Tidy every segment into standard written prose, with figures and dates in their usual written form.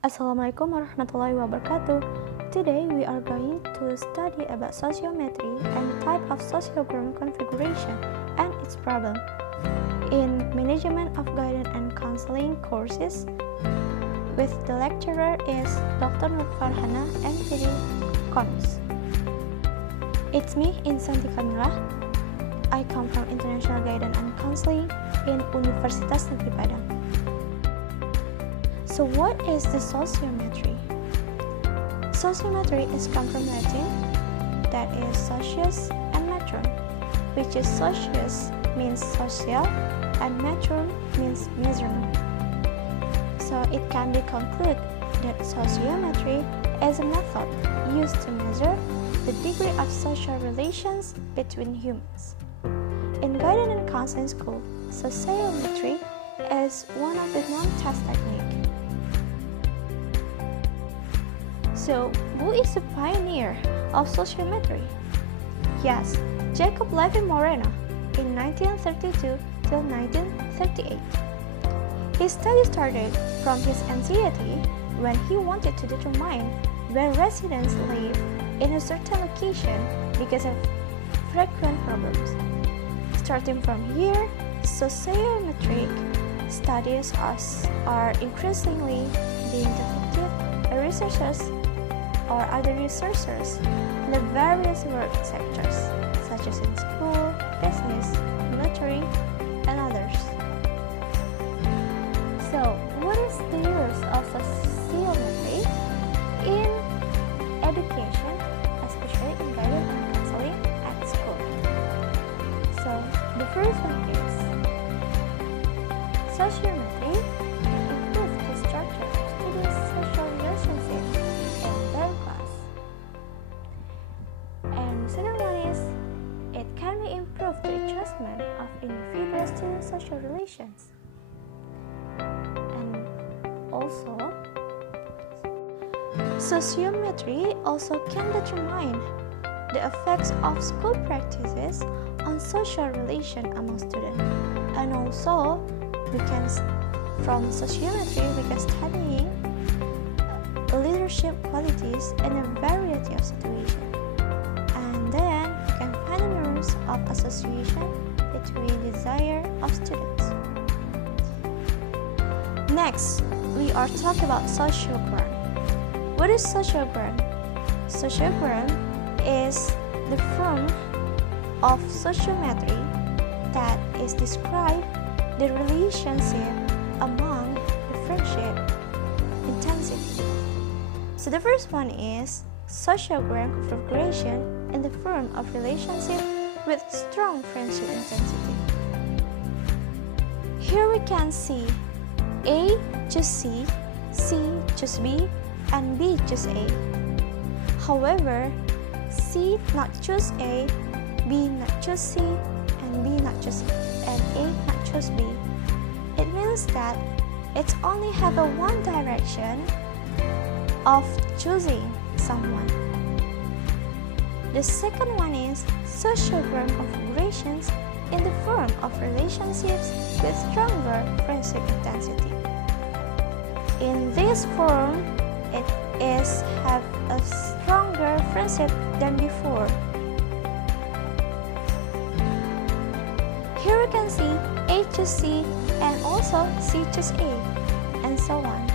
Assalamualaikum warahmatullahi wabarakatuh. Today we are going to study about sociometry and the type of sociogram configuration and its problem in Management of Guidance and Counseling courses with the lecturer is Dr. Nur Farhana MPD Cons. It's me, Insanti Kamila. I come from International Guidance and Counseling in Universitas Negeri Padang. So what is the sociometry? Sociometry is come from Latin, that is socius and metrum, which is socius means social and metrum means measurement. So it can be concluded that sociometry is a method used to measure the degree of social relations between humans. In guidance and counseling school, sociometry is one of the non-test techniques. So, who is the pioneer of sociometry? Yes, Jacob Levy Moreno in 1932 till 1938. His study started from his anxiety when he wanted to determine where residents live in a certain location because of frequent problems. Starting from here, sociometric studies are increasingly being conducted by researchers or other researchers in the various work sectors, such as in school, business, military, and others. So, what is the use of sociometry in education, especially in guidance and counseling at school? So, the first one is sociometry improves the structure of students' social relationships in their class. And the second one is it can be improved the adjustment of individuals to social relations. And also, sociometry also can determine the effects of school practices on social relation among students. And also, from sociometry we can study leadership qualities in a variety of situations. And then we can find the norms of association between desire of students. Next, we are talking about sociogram. What is sociogram? Sociogram is the form of sociometry that is described the relationship among the friendship intensity. So the first one is sociogram configuration in the form of relationship with strong friendship intensity. Here we can see A choose C, C choose B, and B choose A. However, C not choose A, B not choose C, and B not choose and A not choose B. It means that it's only have a one direction of choosing someone. The second one is sociogram configurations in the form of relationships with stronger friendship intensity. In this form, it is have a stronger friendship than before. Here we can see A choose C and also C choose A, and so on.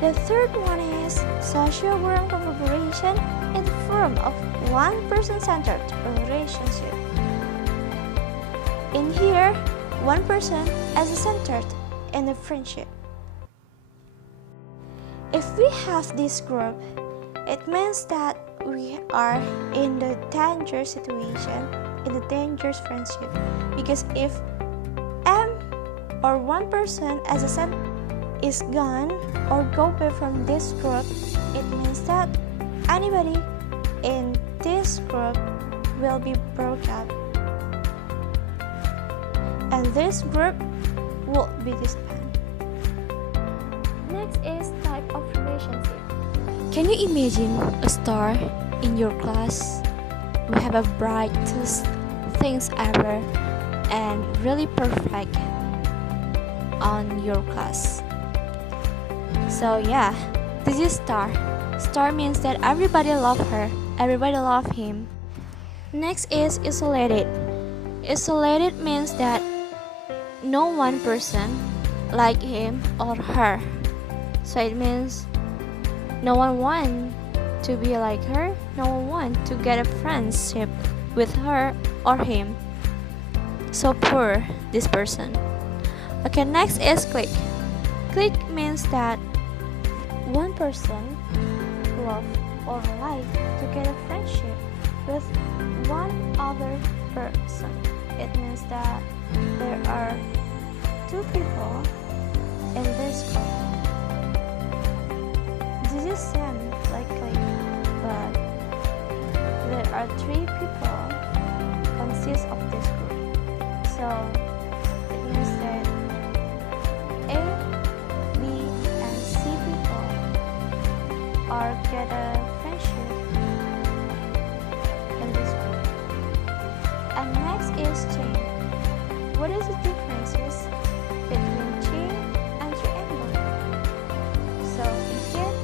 The third one is sociogram configuration in the form of one person-centered relationship. In here, one person is centered in the friendship. If we have this group, it means that we are in the danger situation, in the dangerous friendship, because if M or one person as a center is gone or go away from this group, it means that anybody in this group will be broke up, and this group will be disbanded. Next is type of relationship. Can you imagine a star in your class? We have a brightest things ever and really perfect on your class. So yeah, this is star. Star means that everybody love her, everybody love him. Next is isolated. Isolated means that no one person like him or her. So it means no one want to be like her, no one want to get a friendship with her or him. So poor, this person. Okay, next is click. Click means that one person love or like to get a friendship with one other person. It means that there are two people in this group. This is same like click, but there are three people consist of this group. So it means that A, B, and C people are get a friendship in this group. And next is chain. What is the differences between chain and triangle? So here,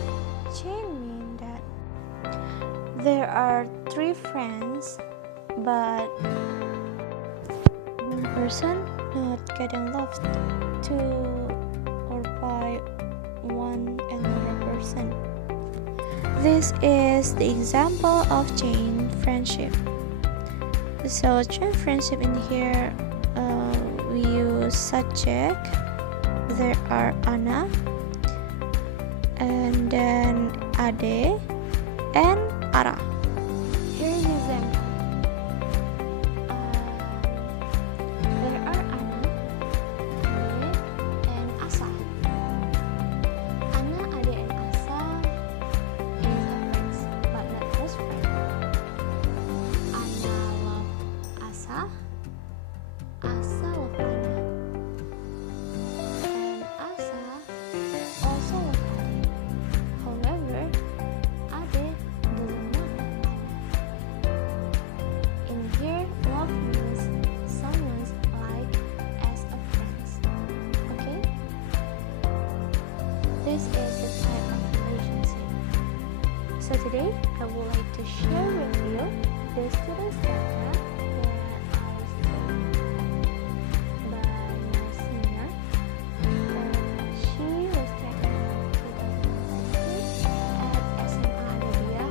chain means that there are three friends, but one person not getting loved to or by one another person. This is the example of chain friendship. So chain friendship in here, we use subject. There are Anna, and then Ade, and Ara. Here is the example. There are Anna, Ade, and Asa. Anna, Ade, and Asa is a friends, but not best friend. Anna love Asa. Asa love Anna. And Asa also love Ade. However, Ade doesn't want Anna. In here, love means someone's like as a friend. Okay? This is the type of relationship. So today, I would like to share with you the student's data that I was taken by my senior. She was taken in 2016 at SMA Adabia.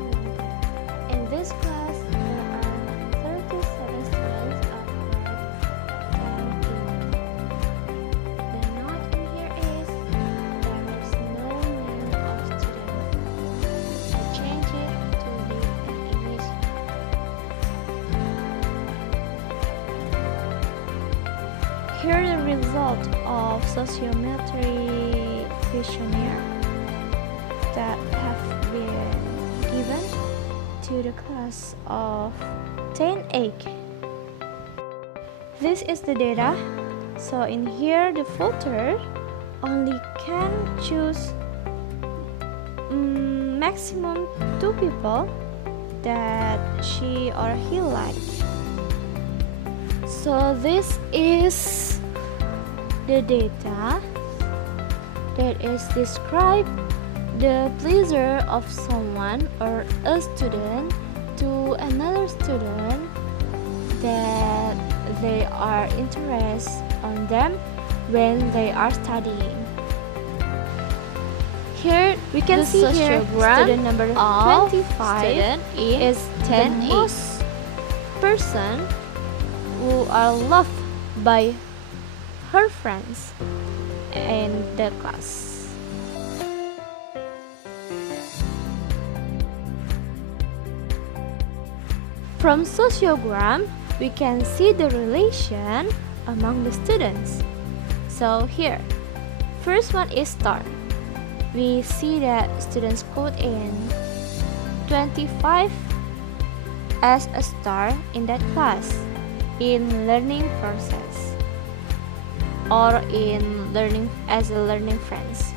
In this class, there are 37 students of grade 10A. The note in here is there is no name of student. I change it to be an initial. Here are the result of sociometry questionnaire that have been given to the class of 10A. This is the data. So in here, the filter only can choose maximum two people that she or he like. So this is the data that is describe the pleasure of someone or a student to another student that they are interested on them when they are studying. Here we can see here student number 25 is 10 the most person who are loved by her friends in the class. From sociogram, we can see the relation among the students. So here, first one is star. We see that students put in 25 as a star in that class in learning process or in learning as a learning friends.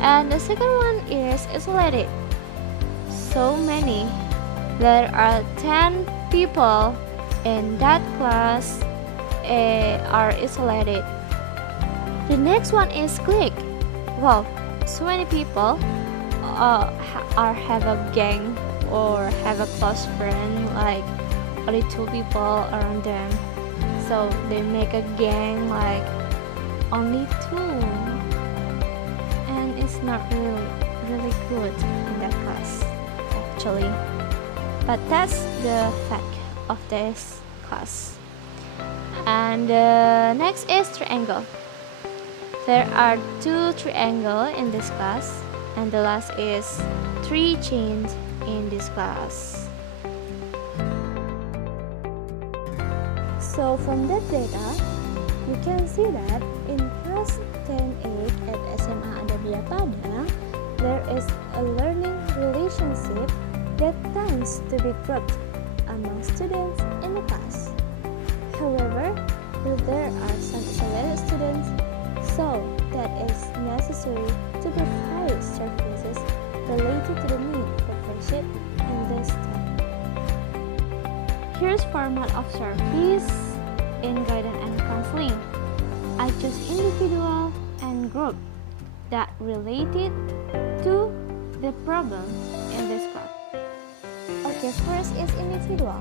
And the second one is isolated. So many. There are 10 people in that class are isolated. The next one is click. Wow, so many people have a gang or have a close friend, like only two people around them, so they make a gang like only two, and it's not really good in that class actually, but that's the fact of this class. And next is triangle. There are two triangles in this class, and the last is three chains in this class. So from that data, you can see that in class 10A at SMA Adabia Pada, there is a learning relationship that tends to be grouped among students in the class. However, there are some isolated students, so that is necessary to provide services related to the need for friendship in this time. Here's format of service in guidance and counseling. I choose individual and group that related to the problem in this class. Okay, first is individual.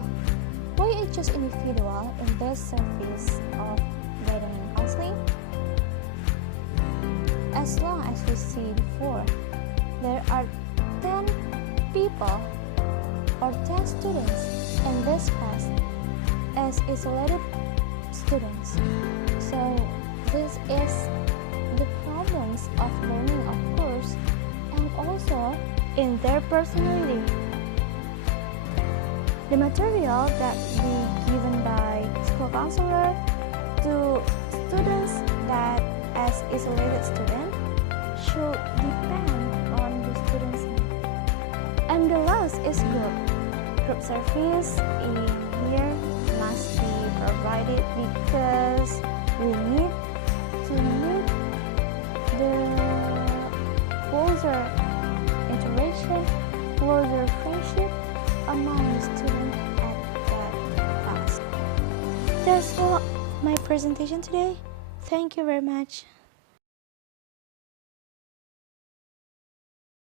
Why I choose individual in this service of guidance and counseling? As long as we see before, there are 10 people or 10 students in this class as isolated students. So this is the problems of learning, of course, and also in their personality. The material that be given by school counselor to students that as isolated student should depend on the students' need. And the last is group. Group service in here must be provided because we need to make the closer interaction, closer friendship among the students at that class. That's all my presentation today. Thank you very much.